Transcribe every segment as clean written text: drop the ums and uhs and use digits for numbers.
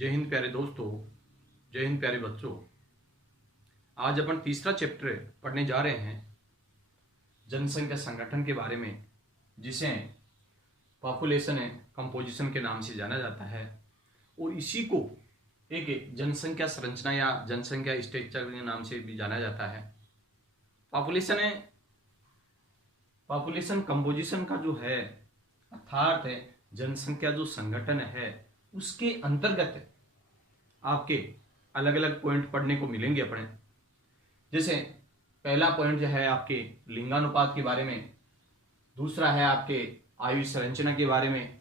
जय हिंद प्यारे दोस्तों, जय हिंद प्यारे बच्चों। आज अपन तीसरा चैप्टर पढ़ने जा रहे हैं जनसंख्या संगठन के बारे में, जिसे पॉपुलेशन कंपोजिशन के नाम से जाना जाता है और इसी को एक जनसंख्या संरचना या जनसंख्या स्ट्रक्चर के नाम से भी जाना जाता है। पॉपुलेशन कंपोजिशन का जो है अर्थात है जनसंख्या जो संगठन है, उसके अंतर्गत आपके अलग अलग पॉइंट पढ़ने को मिलेंगे अपने। जैसे पहला पॉइंट जो है आपके लिंगानुपात के बारे में, दूसरा है आपके आयु संरचना के बारे में,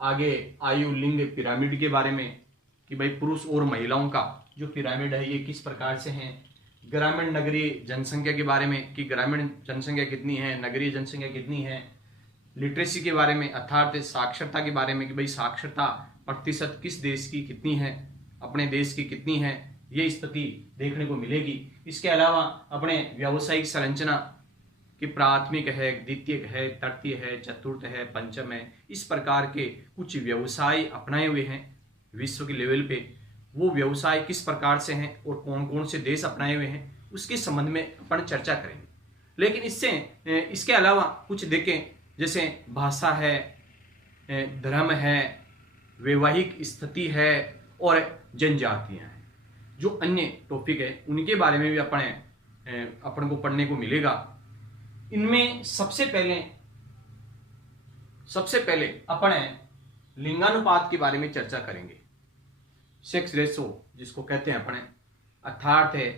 आगे आयु लिंग पिरामिड के बारे में कि भाई पुरुष और महिलाओं का जो पिरामिड है ये किस प्रकार से है, ग्रामीण नगरीय जनसंख्या के बारे में कि ग्रामीण जनसंख्या कितनी है, नगरीय जनसंख्या कितनी है, लिटरेसी के बारे में अर्थात साक्षरता के बारे में कि भाई साक्षरता प्रतिशत किस देश की कितनी है, अपने देश की कितनी है, ये स्थिति देखने को मिलेगी। इसके अलावा अपने व्यावसायिक संरचना कि प्राथमिक है, द्वितीयक है, तृतीय है, चतुर्थ है, पंचम है, इस प्रकार के कुछ व्यवसाय अपनाए हुए हैं विश्व के लेवल पे। वो व्यवसाय किस प्रकार से हैं और कौन कौन से देश अपनाए हुए हैं, उसके संबंध में अपन चर्चा करेंगे। लेकिन इसके अलावा कुछ देखें, जैसे भाषा है, धर्म है, वैवाहिक स्थिति है और जनजातियां हैं। जो अन्य टॉपिक है उनके बारे में भी अपन को पढ़ने को मिलेगा। इनमें सबसे पहले अपन लिंगानुपात के बारे में चर्चा करेंगे। सेक्स रेशो जिसको कहते हैं अपन, अर्थात है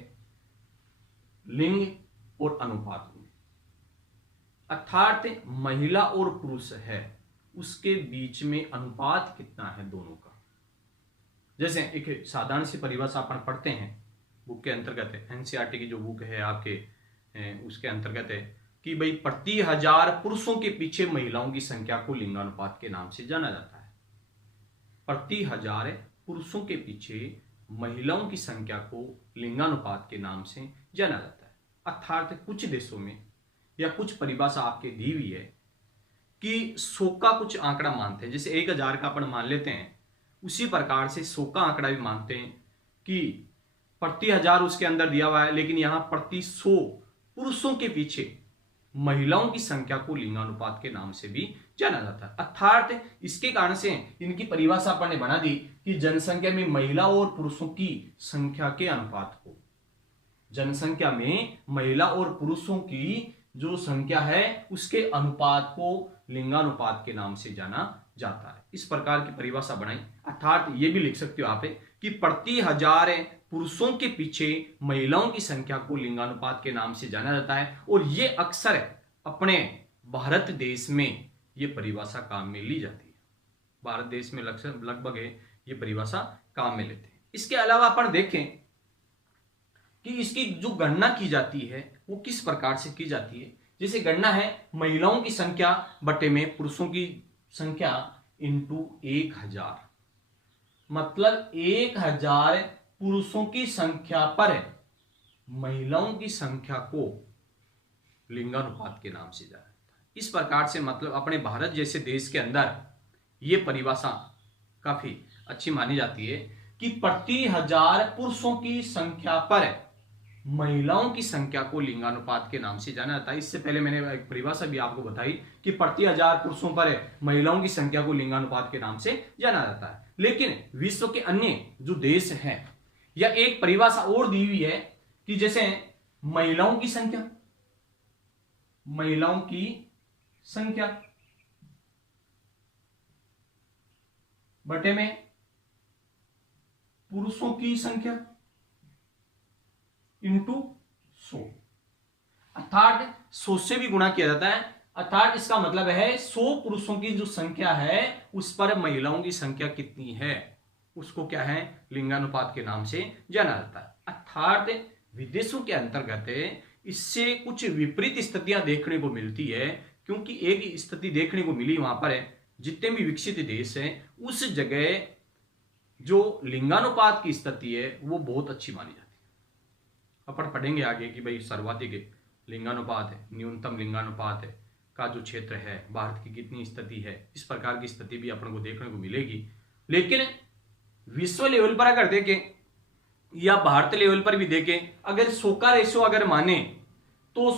लिंग और अनुपात में, अर्थात महिला और पुरुष है उसके बीच में अनुपात कितना है दोनों का। जैसे एक साधारण सी परिभाषा अपन पढ़ते हैं बुक के अंतर्गत है, एनसीईआरटी की जो बुक है आपके उसके अंतर्गत है कि भाई प्रति 1000 पुरुषों के पीछे महिलाओं की संख्या को लिंगानुपात के नाम से जाना जाता है। प्रति 1000 पुरुषों के पीछे महिलाओं की संख्या को लिंगानुपात के नाम से जाना जाता है। अर्थात कुछ देशों में या कुछ परिभाषा आपके दी हुई है कि 100 का कुछ आंकड़ा मानते हैं, जैसे 1000 का अपन मान लेते हैं, उसी प्रकार से 100 का आंकड़ा भी मानते हैं कि प्रति 1000 उसके अंदर दिया हुआ है, लेकिन यहां प्रति 100 पुरुषों के पीछे महिलाओं की संख्या को लिंगानुपात के नाम से भी जाना जाता है। अर्थात इसके कारण से इनकी परिभाषा अपन ने बना दी कि जनसंख्या में महिला और पुरुषों की संख्या के अनुपात को, जनसंख्या में महिला और पुरुषों की जो संख्या है उसके अनुपात को लिंगानुपात के नाम से जाना जाता है। इस प्रकार की परिभाषा बनाई। अर्थात ये भी लिख सकते हो आप कि प्रति 1000 पुरुषों के पीछे महिलाओं की संख्या को लिंगानुपात के नाम से जाना जाता है। और ये अक्सर अपने भारत देश में ये परिभाषा काम में ली जाती है। भारत देश में लगभग ये परिभाषा काम में लेते हैं। इसके अलावा अपन देखें कि इसकी जो गणना की जाती है वो किस प्रकार से की जाती है। जैसे गणना है महिलाओं की संख्या बटे में पुरुषों की संख्या इंटू 1000, मतलब 1000 पुरुषों की संख्या पर महिलाओं की संख्या को लिंगानुपात के नाम से जाना जाता है। इस प्रकार से मतलब अपने भारत जैसे देश के अंदर यह परिभाषा काफी अच्छी मानी जाती है कि प्रति 1000 पुरुषों की संख्या पर महिलाओं की संख्या को लिंगानुपात के नाम से जाना जाता है। इससे पहले मैंने एक परिभाषा भी आपको बताई कि प्रति 1000 पुरुषों पर महिलाओं की संख्या को लिंगानुपात के नाम से जाना जाता है। लेकिन विश्व के अन्य जो देश हैं या एक परिभाषा और दी हुई है कि जैसे महिलाओं की संख्या बटे में पुरुषों की संख्या इंटू 100, अर्थात 100 से भी गुणा किया जाता है। अर्थात इसका मतलब है 100 पुरुषों की जो संख्या है उस पर महिलाओं की संख्या कितनी है उसको क्या है लिंगानुपात के नाम से जाना जाता है। अर्थात विदेशों के अंतर्गत इससे कुछ विपरीत स्थितियां देखने को मिलती है, क्योंकि एक स्थिति देखने को मिली वहां पर जितने भी विकसित देश हैं उस जगह जो लिंगानुपात की स्थिति है वो बहुत अच्छी मानी जाती है। अपन पढ़ेंगे आगे कि भाई सर्वाधिक लिंगानुपात है, न्यूनतम लिंगानुपात है का जो क्षेत्र है, भारत की कितनी स्थिति है, इस प्रकार की स्थिति भी अपन को देखने को मिलेगी। लेकिन विश्व लेवल पर अगर देखें या भारत लेवल पर भी देखें, अगर 100 का रेशो अगर माने तो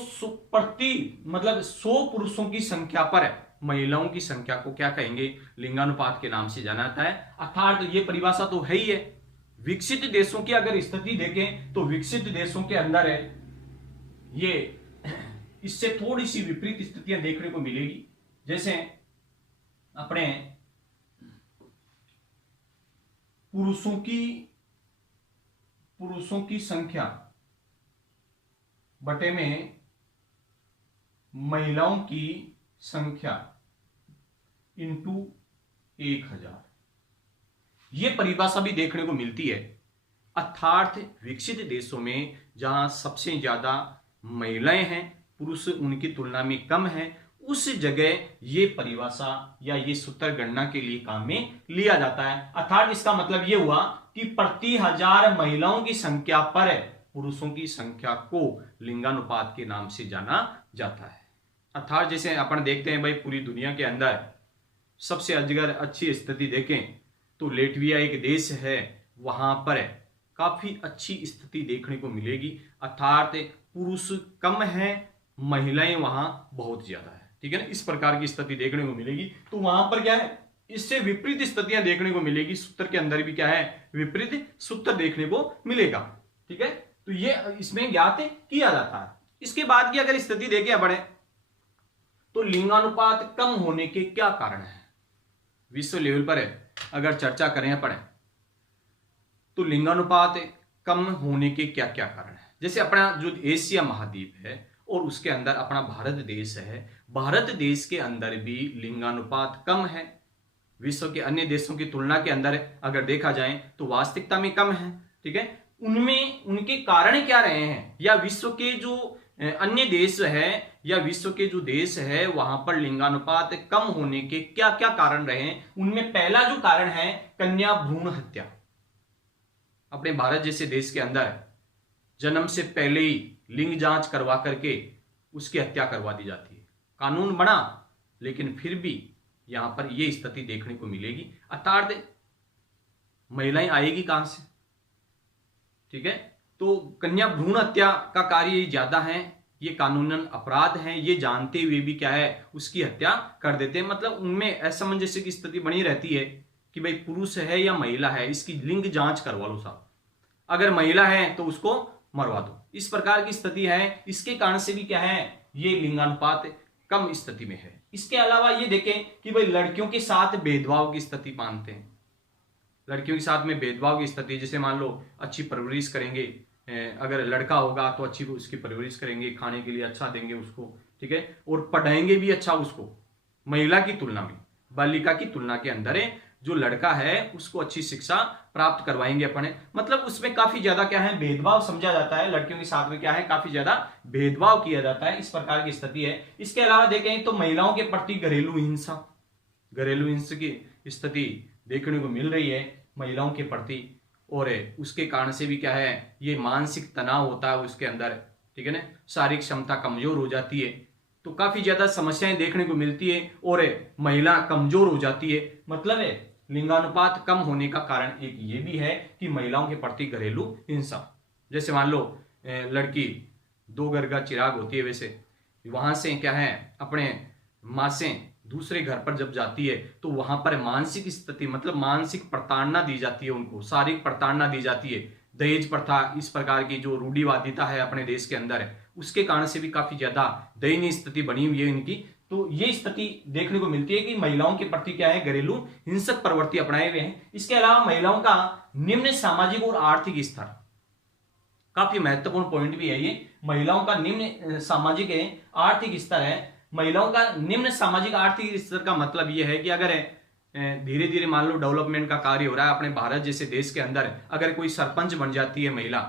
प्रति मतलब 100 पुरुषों की संख्या पर महिलाओं की संख्या को क्या कहेंगे, लिंगानुपात के नाम से जाना जाता है। अर्थात ये परिभाषा तो है ही है। विकसित देशों की अगर स्थिति देखें तो विकसित देशों के अंदर है ये इससे थोड़ी सी विपरीत स्थितियां देखने को मिलेगी। जैसे अपने पुरुषों की संख्या बटे में महिलाओं की संख्या इंटू 1000, यह परिभाषा भी देखने को मिलती है। अर्थात विकसित देशों में जहां सबसे ज्यादा महिलाएं हैं, पुरुष उनकी तुलना में कम है, उस जगह ये परिभाषा या ये सूत्र गणना के लिए काम में लिया जाता है। अर्थात इसका मतलब ये हुआ कि प्रति 1000 महिलाओं की संख्या पर पुरुषों की संख्या को लिंगानुपात के नाम से जाना जाता है। अर्थात जैसे अपन देखते हैं भाई, पूरी दुनिया के अंदर सबसे अगर अच्छी स्थिति देखें तो लेटविया एक देश है, वहां पर काफी अच्छी स्थिति देखने को मिलेगी। अर्थात पुरुष कम है, महिलाएं वहां बहुत ज्यादा है, ठीक है ना, इस प्रकार की स्थिति देखने को मिलेगी। तो वहां पर क्या है, इससे विपरीत स्थितियां देखने को मिलेगी। सूत्र के अंदर भी क्या है, विपरीत सूत्र देखने को मिलेगा, ठीक है। तो ये इसमें ज्ञात किया जाता है। इसके बाद की अगर स्थिति देखें बढ़े तो लिंगानुपात कम होने के क्या कारण है, विश्व लेवल पर अगर चर्चा करें पढ़े तो लिंगानुपात कम होने के क्या क्या कारण है। जैसे अपना जो एशिया महाद्वीप है और उसके अंदर अपना भारत देश है, भारत देश के अंदर भी लिंगानुपात कम है। विश्व के अन्य देशों की तुलना के अंदर अगर देखा जाए तो वास्तविकता में कम है, ठीक है। उनमें उनके कारण क्या रहे हैं, या विश्व के जो अन्य देश है या विश्व के जो देश है वहां पर लिंगानुपात कम होने के क्या क्या कारण रहे हैं। उनमें पहला जो कारण है कन्या भ्रूण हत्या। अपने भारत जैसे देश के अंदर जन्म से पहले ही लिंग जांच करवा करके उसकी हत्या करवा दी जाती है। कानून बना लेकिन फिर भी यहां पर यह स्थिति देखने को मिलेगी। अर्थात महिलाएं आएगी कहां से, ठीक है। तो कन्या भ्रूण हत्या का कार्य ज्यादा है, ये कानूनन अपराध है, ये जानते हुए भी क्या है उसकी हत्या कर देते हैं। मतलब उनमें असमंजस्य की स्थिति बनी रहती है कि भाई पुरुष है या महिला है, इसकी लिंग जांच करवा लो साहब, अगर महिला है तो उसको मरवा दो, इस प्रकार की स्थिति है। इसके कारण से भी क्या है, ये लिंगानुपात कम स्थिति में है। इसके अलावा ये देखें कि भाई लड़कियों के साथ भेदभाव की स्थिति मानते हैं। लड़कियों के साथ में भेदभाव की स्थिति, जैसे मान लो अच्छी परवरिश करेंगे, अगर लड़का होगा तो अच्छी उसकी परवरिश करेंगे, खाने के लिए अच्छा देंगे उसको, ठीक है, और पढ़ाएंगे भी अच्छा उसको। महिला की तुलना में, बालिका की तुलना के अंदर है, जो लड़का है उसको अच्छी शिक्षा प्राप्त करवाएंगे अपने। मतलब उसमें काफी ज्यादा क्या है, भेदभाव समझा जाता है। लड़कियों के साथ में क्या है, काफी ज्यादा भेदभाव किया जाता है, इस प्रकार की स्थिति है। इसके अलावा देखें तो महिलाओं के प्रति घरेलू हिंसा की स्थिति देखने को मिल रही है महिलाओं के प्रति, और उसके कारण से भी क्या है, ये मानसिक तनाव होता है उसके अंदर, ठीक है ना, शारीरिक क्षमता कमजोर हो जाती है, तो काफी ज्यादा समस्याएं देखने को मिलती है और महिला कमजोर हो जाती है। मतलब है लिंगानुपात कम होने का कारण एक ये भी है कि महिलाओं के प्रति घरेलू हिंसा। जैसे मान लो लड़की 2 घर का चिराग होती है, वैसे वहां से क्या है अपने माँ से दूसरे घर पर जब जाती है तो वहां पर मानसिक स्थिति मतलब मानसिक प्रताड़ना दी जाती है, उनको शारीरिक प्रताड़ना दी जाती है। दहेज प्रथा, इस प्रकार की जो रूढ़िवादिता है अपने देश के अंदर है, उसके कारण से भी काफी ज्यादा दयनीय स्थिति बनी हुई है इनकी। तो ये स्थिति देखने को मिलती है कि महिलाओं के प्रति क्या है, घरेलू हिंसक प्रवृत्ति अपनाए हुए हैं। इसके अलावा महिलाओं का निम्न सामाजिक और आर्थिक स्तर, काफी महत्वपूर्ण पॉइंट भी है ये। महिलाओं का निम्न सामाजिक आर्थिक स्तर है। महिलाओं का निम्न सामाजिक आर्थिक स्तर का मतलब यह है कि अगर धीरे धीरे मान लो डेवलपमेंट का कार्य हो रहा है अपने भारत जैसे देश के अंदर, अगर कोई सरपंच बन जाती है महिला,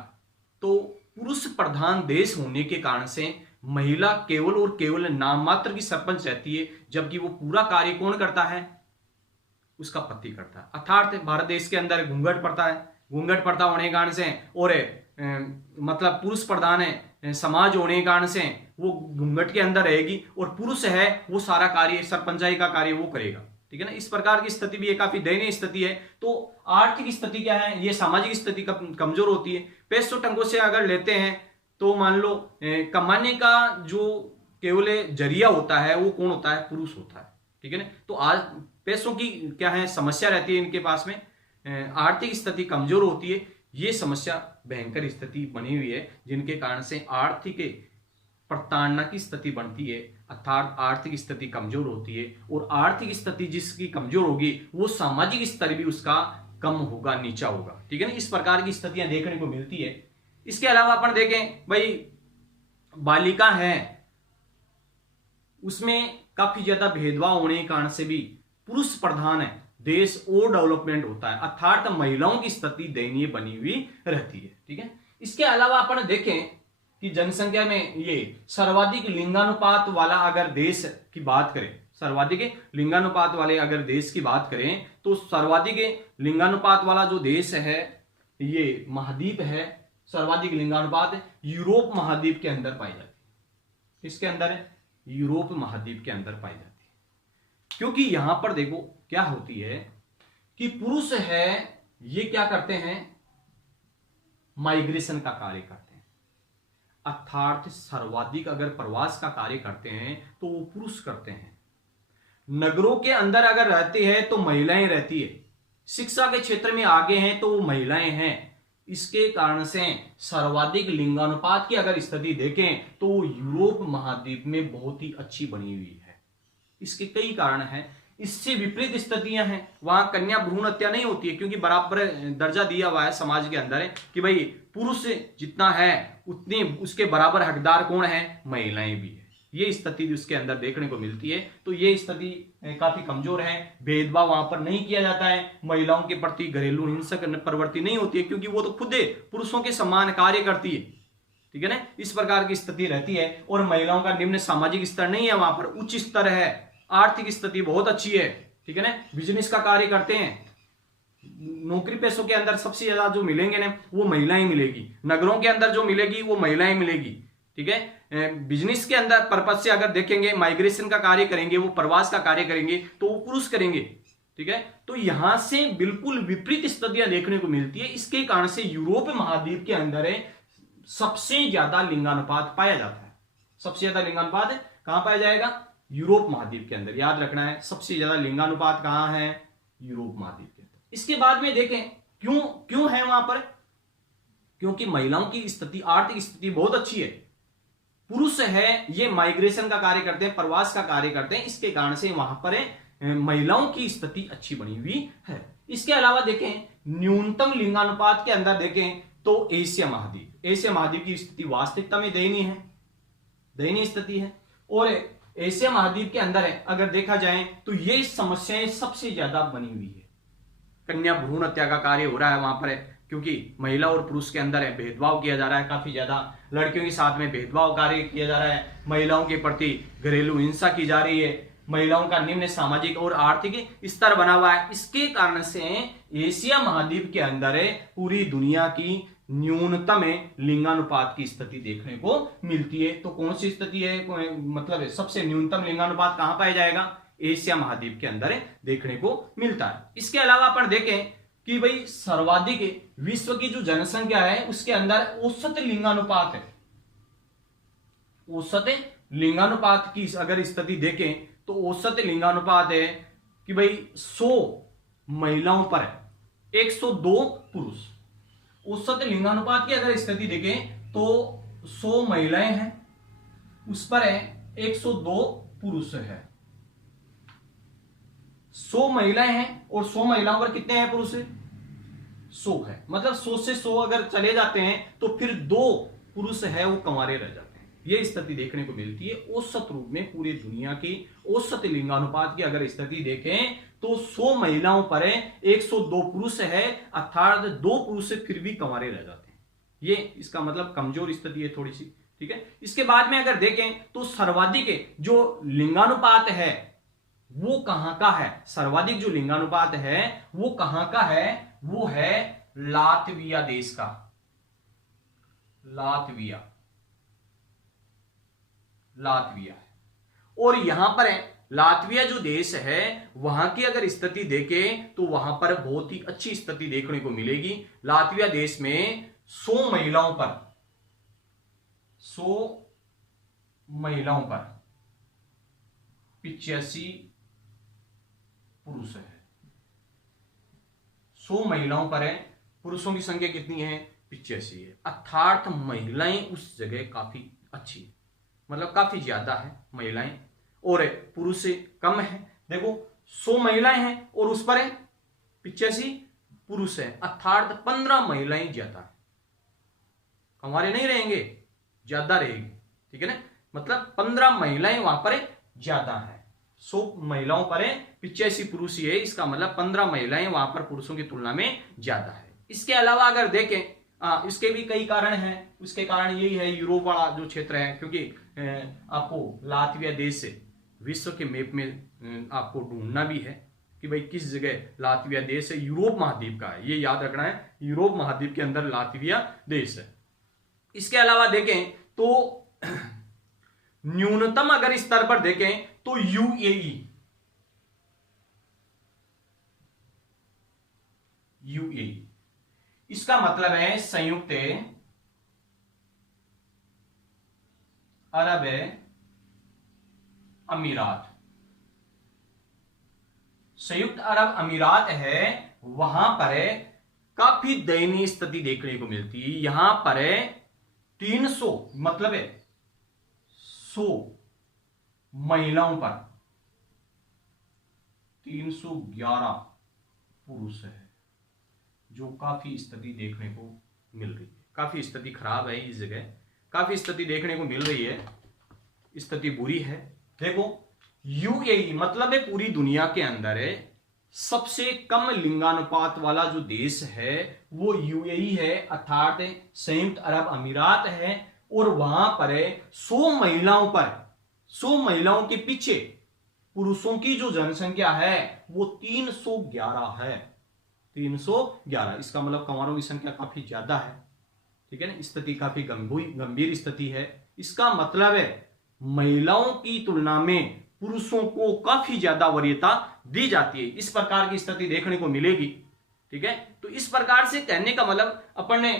तो पुरुष प्रधान देश होने के कारण से महिला केवल और केवल नाम मात्र की सरपंच रहती है, जबकि वो पूरा कार्य कौन करता है, उसका पति करता है। अर्थात भारत देश के अंदर घूंघट पड़ता है, घूंघट पड़ता होने के कारण से और मतलब पुरुष प्रधान है समाज होने के कारण से वो घूंघट के अंदर रहेगी और पुरुष है वो सारा कार्य सरपंचाई का कार्य वो करेगा। ठीक है ना। इस प्रकार की स्थिति भी है, काफी दयनीय स्थिति है। तो आर्थिक स्थिति क्या है, ये सामाजिक स्थिति कमजोर होती है। पैसों टंगों से अगर लेते हैं तो मान लो कमाने का जो केवल जरिया होता है वो कौन होता है, पुरुष होता है, ठीक है ना। तो आज पैसों की क्या है समस्या रहती है इनके पास में, आर्थिक स्थिति कमजोर होती है। ये समस्या भयंकर स्थिति बनी हुई है जिनके कारण से आर्थिक प्रताड़ना की स्थिति बनती है, अर्थात आर्थिक स्थिति कमजोर होती है। और आर्थिक स्थिति जिसकी कमजोर होगी वो सामाजिक स्तर भी उसका कम होगा, नीचा होगा, ठीक है ना। इस प्रकार की स्थितियां देखने को मिलती है। इसके अलावा अपन देखें भाई, बालिका है उसमें काफी ज्यादा भेदभाव होने के कारण से भी पुरुष प्रधान है देश और डेवलपमेंट होता है, अर्थात महिलाओं की स्थिति दयनीय बनी हुई रहती है, ठीक है। इसके अलावा अपन देखें कि जनसंख्या में ये सर्वाधिक लिंगानुपात वाला अगर देश की बात करें, सर्वाधिक लिंगानुपात वाले अगर देश की बात करें तो सर्वाधिक लिंगानुपात वाला जो देश है ये महाद्वीप है, सर्वाधिक लिंगानुपात यूरोप महाद्वीप के अंदर पाई जाती है। इसके अंदर है यूरोप महाद्वीप के अंदर पाई जाती है। क्योंकि यहां पर देखो क्या होती है कि पुरुष है ये क्या करते हैं, माइग्रेशन का कार्य करते हैं, अर्थात सर्वाधिक अगर प्रवास का कार्य करते हैं तो वो पुरुष करते हैं। नगरों के अंदर अगर रहती है तो महिलाएं रहती है, शिक्षा के क्षेत्र में आगे हैं तो वो महिलाएं हैं। इसके कारण से सर्वाधिक लिंगानुपात की अगर स्थिति देखें तो यूरोप महाद्वीप में बहुत ही अच्छी बनी हुई है। इसके कई कारण हैं। इससे विपरीत स्थितियां हैं, वहां कन्या भ्रूण हत्या नहीं होती है क्योंकि बराबर दर्जा दिया हुआ है समाज के अंदर है कि भाई पुरुष जितना है उतने उसके बराबर हकदार कौन है, महिलाएं भी है। ये स्थिति उसके अंदर देखने को मिलती है। तो ये स्थिति काफी कमजोर है, भेदभाव वहां पर नहीं किया जाता है, महिलाओं के प्रति घरेलू हिंसा प्रवृत्ति नहीं होती है क्योंकि वो तो खुद पुरुषों के समान कार्य करती है, ठीक है ना। इस प्रकार की स्थिति रहती है। और महिलाओं का निम्न सामाजिक स्तर नहीं है, वहां पर उच्च स्तर है, आर्थिक स्थिति बहुत अच्छी है, ठीक है ना। बिजनेस का कार्य करते हैं, नौकरी पेशों के अंदर सबसे ज्यादा जो मिलेंगे ना वो महिलाएं मिलेगी, नगरों के अंदर जो मिलेगी वो महिलाएं मिलेगी, ठीक है। बिजनेस के अंदर पर्पज से अगर देखेंगे, माइग्रेशन का कार्य करेंगे, वो प्रवास का कार्य करेंगे तो वो पुरुष करेंगे, ठीक है। तो यहां से बिल्कुल विपरीत स्थितियां देखने को मिलती है। इसके कारण से यूरोप महाद्वीप के अंदर सबसे ज्यादा लिंगानुपात पाया जाता है। सबसे ज्यादा लिंगानुपात कहां पाया जाएगा, यूरोप महाद्वीप के अंदर। याद रखना है सबसे ज्यादा लिंगानुपात कहां है, यूरोप महाद्वीप के अंदर। इसके बाद में देखें क्यों है वहां पर, क्योंकि महिलाओं की स्थिति, आर्थिक स्थिति बहुत अच्छी है। पुरुष है ये माइग्रेशन का कार्य करते हैं, प्रवास का कार्य करते हैं, इसके कारण से वहां पर महिलाओं की स्थिति अच्छी बनी हुई है। इसके अलावा देखें न्यूनतम लिंगानुपात के अंदर देखें तो एशिया महाद्वीप की स्थिति वास्तविकता में दयनीय स्थिति है। और एशिया महाद्वीप के अंदर है अगर देखा जाए तो ये समस्याएं सबसे ज्यादा बनी हुई है। कन्या भ्रूण हत्या का कार्य हो रहा है वहां पर क्योंकि महिला और पुरुष के अंदर है भेदभाव किया जा रहा है, काफी ज्यादा लड़कियों के साथ में भेदभाव कार्य किया जा रहा है, महिलाओं के प्रति घरेलू हिंसा की जा रही है, महिलाओं का निम्न सामाजिक और आर्थिक स्तर बना हुआ है। इसके कारण से एशिया महाद्वीप के अंदर पूरी दुनिया की न्यूनतम लिंगानुपात की स्थिति देखने को मिलती है। तो कौन सी स्थिति है, मतलब सबसे न्यूनतम लिंगानुपात कहां पाया जाएगा, एशिया महाद्वीप के अंदर देखने को मिलता है। इसके अलावा अपन देखें कि भाई सर्वाधिक विश्व की जो जनसंख्या है उसके अंदर औसत लिंगानुपात है। औसत लिंगानुपात की अगर स्थिति देखें तो औसत लिंगानुपात है कि भाई 100 महिलाओं पर 102 पुरुष। औसत लिंगानुपात की अगर स्थिति देखें तो 100 महिलाएं हैं, उस पर 102 पुरुष है। 100 महिलाएं हैं और 100 महिलाओं पर कितने हैं पुरुष, 100 है। मतलब 100 से 100 अगर चले जाते हैं तो फिर 2 पुरुष है वो कंवारे रह जाते हैं। ये स्थिति देखने को मिलती है औसत रूप में। पूरी दुनिया की औसत लिंगानुपात की अगर स्थिति देखें तो 100 महिलाओं पर 102 पुरुष है, अर्थात 2 पुरुष फिर भी कंवारे रह जाते हैं। ये इसका मतलब कमजोर स्थिति है थोड़ी सी, ठीक है। इसके बाद में अगर देखें तो सर्वाधिक जो लिंगानुपात है वो कहां का है, सर्वाधिक जो लिंगानुपात है वो कहां का है, वो है लातविया देश का। लातविया है। और यहां पर लातविया जो देश है वहां की अगर स्थिति देखें तो वहां पर बहुत ही अच्छी स्थिति देखने को मिलेगी। लातविया देश में 100 महिलाओं पर 85 पुरुष है। 100 महिलाओं पर है, पुरुषों की संख्या कितनी है? 85 है। अर्थात महिलाएं उस जगह काफी अच्छी है, मतलब काफी ज्यादा है महिलाएं, और पुरुष कम है। देखो 100 महिलाएं हैं और उस पर है 85 पुरुष है, अर्थात 15 महिलाएं ज्यादा है। हमारे नहीं रहेंगे, ज्यादा रहेगी, ठीक है ना। मतलब 15 महिलाएं वहां पर ज्यादा है। 100 महिलाओं पर 85 पुरुष ही है, इसका मतलब 15 महिलाएं वहां पर पुरुषों की तुलना में ज्यादा है। इसके अलावा अगर देखें इसके भी कई कारण हैं। उसके कारण यही है यूरोप वाला जो क्षेत्र है, क्योंकि आपको लातविया देश से विश्व के मैप में आपको ढूंढना भी है कि भाई किस जगह लातविया देश है। यूरोप महाद्वीप का है, ये याद रखना है, यूरोप महाद्वीप के अंदर लातविया देश है। इसके अलावा देखें तो न्यूनतम अगर स्तर पर देखें तो यूएई इसका मतलब है संयुक्त अरब अमीरात। संयुक्त अरब अमीरात है, वहां पर काफी दयनीय स्थिति देखने को मिलती है। यहां पर 300 मतलब 100 महिलाओं पर 311 पुरुष है, जो काफी स्थिति देखने को मिल रही है। काफी स्थिति खराब है इस जगह, काफी स्थिति देखने को मिल रही है, स्थिति बुरी है। देखो यूएई मतलब है पूरी दुनिया के अंदर है सबसे कम लिंगानुपात वाला जो देश है वो यूएई है, अर्थात संयुक्त अरब अमीरात है। और वहां पर 100 महिलाओं के पीछे पुरुषों की जो जनसंख्या है वो 311 है। 311, इसका मतलब कंवारों की संख्या काफी ज्यादा है, ठीक है ना। स्थिति काफी गंभीर स्थिति है। इसका मतलब है महिलाओं की तुलना में पुरुषों को काफी ज्यादा वरीयता दी जाती है। इस प्रकार की स्थिति देखने को मिलेगी, ठीक है। तो इस प्रकार से कहने का मतलब अपन ने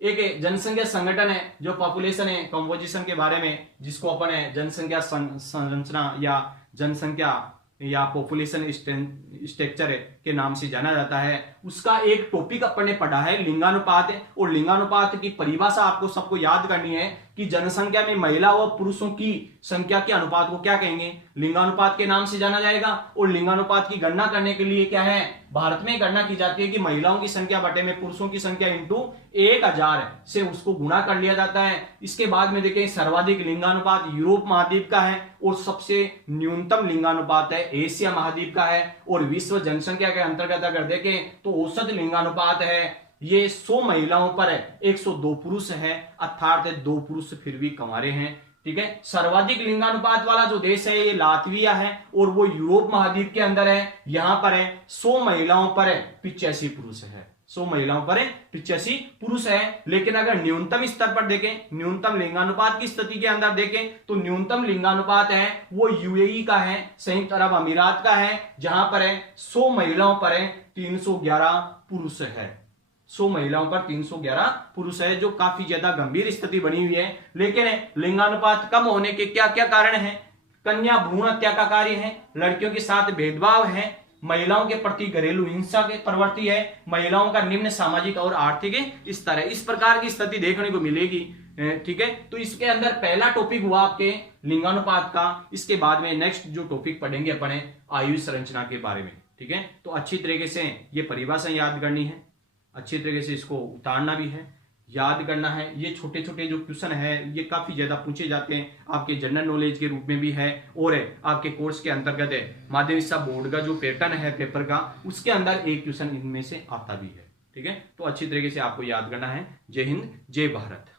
एक जनसंख्या संगठन है जो पॉपुलेशन है कंपोजिशन के बारे में, जिसको अपन जनसंख्या संरचना या जनसंख्या या पॉपुलेशन स्ट्रक्चर के नाम से जाना जाता है, उसका एक टॉपिक अपन ने पढ़ा है लिंगानुपात। और लिंगानुपात की परिभाषा आपको सबको याद करनी है कि जनसंख्या में महिला व पुरुषों की संख्या के अनुपात को क्या कहेंगे? लिंगानुपात के नाम से जाना जाएगा। और लिंगानुपात की गणना करने के लिए क्या है, भारत में गणना की जाती है कि महिलाओं की संख्या बटे में पुरुषों की संख्या इंटू 1000 से उसको गुणा कर लिया जाता है। इसके बाद में देखें सर्वाधिक लिंगानुपात यूरोप महाद्वीप का है और सबसे न्यूनतम लिंगानुपात है एशिया महाद्वीप का है। और विश्व जनसंख्या के अंतर्गत अगर देखें तो औसत लिंगानुपात है ये 100 महिलाओं पर 102 पुरुष है, अर्थात 2 पुरुष फिर भी कंवारे हैं, ठीक है। सर्वाधिक लिंगानुपात वाला जो देश है ये लातविया है और वो यूरोप महाद्वीप के अंदर है। यहां पर 100 महिलाओं पर 85 पुरुष है। 100 महिलाओं पर 85 पुरुष है। लेकिन अगर न्यूनतम स्तर पर देखें, न्यूनतम लिंगानुपात की स्थिति के अंदर देखें तो न्यूनतम लिंगानुपात है वो यूएई का है, संयुक्त अरब अमीरात का है, जहां पर 100 महिलाओं पर 311 पुरुष है। 100 महिलाओं पर 311 पुरुष है, जो काफी ज्यादा गंभीर स्थिति बनी हुई है। लेकिन लिंगानुपात कम होने के क्या क्या कारण हैं? कन्या भ्रूण हत्या का कार्य है, लड़कियों के साथ भेदभाव है, महिलाओं के प्रति घरेलू हिंसा के प्रवृत्ति है, महिलाओं का निम्न सामाजिक और आर्थिक स्तर है। इस प्रकार की स्थिति देखने को मिलेगी, ठीक है। तो इसके अंदर पहला टॉपिक हुआ आपके लिंगानुपात का। इसके बाद में नेक्स्ट जो टॉपिक पढ़ेंगे अपने आयु संरचना के बारे में, ठीक है। तो अच्छी तरीके से ये परिभाषा याद करनी है, अच्छी तरीके से इसको उतारना भी है, याद करना है। ये छोटे छोटे जो क्वेश्चन है ये काफी ज्यादा पूछे जाते हैं, आपके जनरल नॉलेज के रूप में भी है और आपके कोर्स के अंतर्गत है माध्यमिक शिक्षा बोर्ड का जो पैटर्न है पेपर का, उसके अंदर एक क्वेश्चन इनमें से आता भी है, ठीक है। तो अच्छी तरीके से आपको याद करना है। जय हिंद, जय भारत।